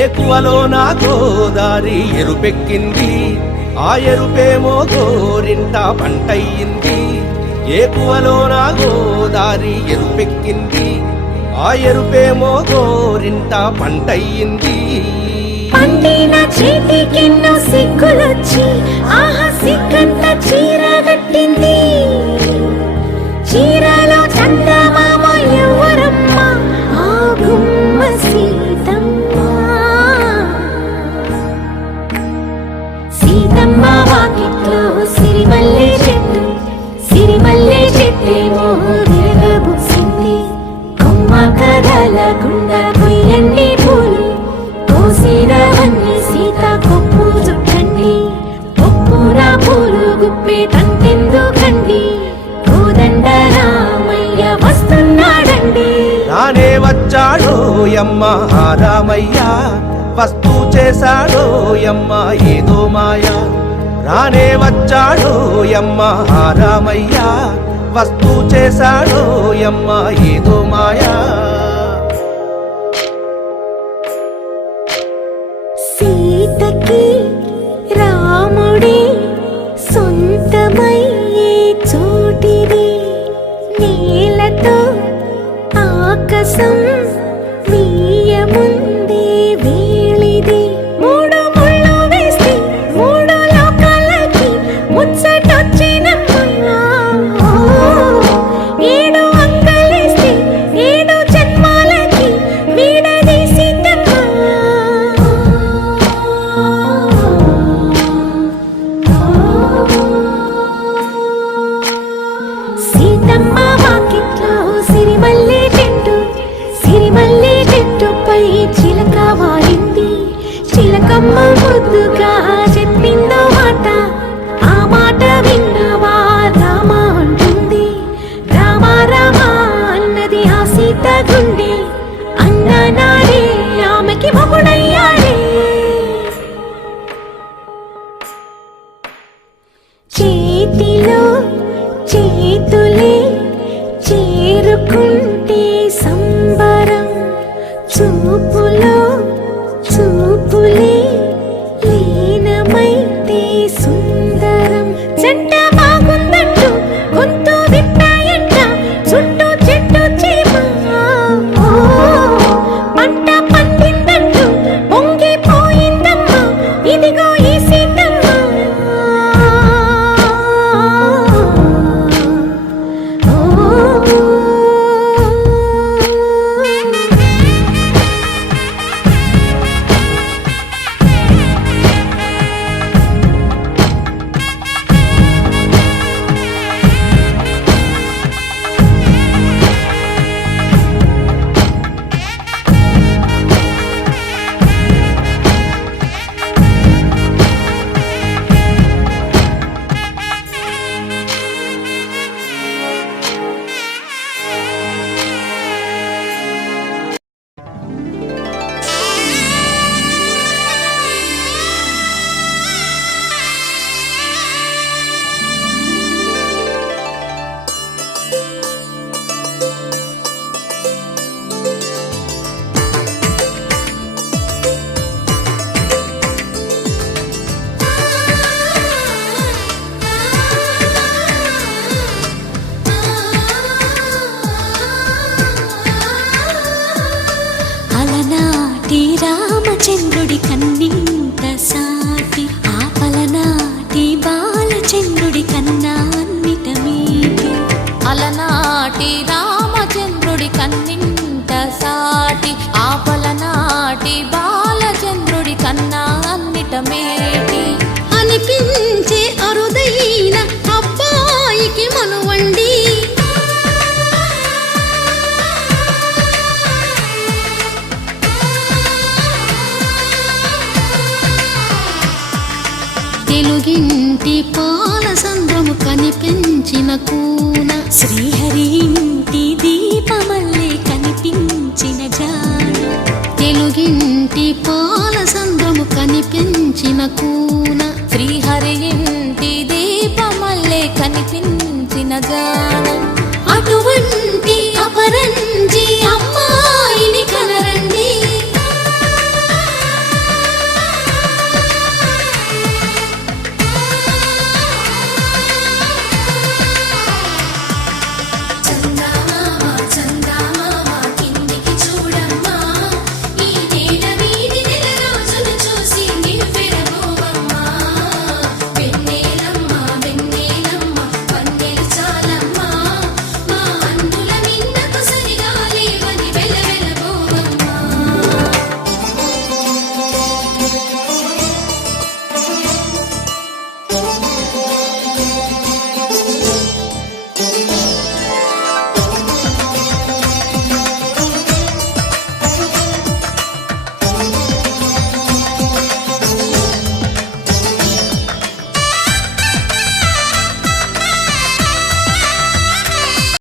ఏకువలో నా గోదారి ఎరుపెక్కింది, ఆ ఎరుపేమో గోరింట పంటయ్యింది. ఏకువలో నా గోదారి ఎరుపెక్కింది, ఆ ఎరుపేమో గోరింట పంటయ్యింది. పండిన చేతికెన్నో సిగ్గులొచ్చి ఆహా సిగ్గంత చీర కట్టింది. చీరలో చందమామ ఎవరమ్మ, ఆ గుమ్మ సీతమ్మ. సీతమ్మ వాకిట్లో సిరిమల్లె చెట్టు, సిరిమల్లె చెట్టేమో విరగబూసింది. కొమ్మ కదలకుండా కొయ్యండి పూలు, కోసిరవన్నీ సీత కొప్పు చుట్టండి. కొప్పున పూలు గుప్పే తంతెందుకండి, కోదండ రామయ్య వస్తున్నాడండి. రానే వచ్చాడో యమ్మ రామయ్య, వస్తూ చేశాడో యమ్మ ఏదో మాయా. రానే వచ్చాడో యమ్మ రామయ్య, వస్తూ చేశాడో యమ్మ ఏదో మాయా. సీతకి రాముడే సొంతమయ్యే చోటిది, నేలతో ఆకాశం వీయముందే వేళిది. మూడు ముళ్ళు వేస్తే మూడు లోకాలకి ముచ్చటొచ్చినమ్మా. ఏడు అంకలేస్తే ఏడు జన్మాలకి వీడదీసిందమ్మా. సీతమ్మ వాకిట్లో సిరిమల్లె చెట్టు, సిరిమల్లె చెట్టుపై చిలక వాలింది. చిలకమ్మ ముద్దుగా చెప్పిందో మాట, ఆ మాట విన్నవా రామ అంటుంది. రామ రామ అన్నది ఆ సీత గుండె, అన్న నాడే ఆమెకి మొగుడయ్యాడే. చేతిలో చేతులే చేరుకుంటే సంబరం, చూపులో చూపులే లీనమైతే సుందరం. జంట బాగుందంటూ గొంతు విప్పాయంట చుట్టూ చెట్టు చీమ. పంట పండిందంటూ పొంగిపోయిందమ్మా, ఇదిగో ఈ సీతమ్మ. రామచంద్రుడి కన్నింత సాటి, ఆపలనాటి బాలచంద్రుడి కన్నా అన్నిట మీటి. అలనాటి రామచంద్రుడి కన్నింత సాటి, ఆపలనాటి బాలచంద్రుడి కన్నా అన్నిట మేటి. అనిపించే అరుదైన అబ్బాయికి మనువండి, తెలుగింటి పాలసంద్రము కనిపించిన కూన, శ్రీహరి ఇంటి దీపమల్లే కనిపించిన జాడ. తెలుగింటి పాలసంద్రము కనిపించిన కూన, శ్రీహరి ఇంటి దీపమల్లే కనిపించిన జాడ. అటువంటి అపరంజి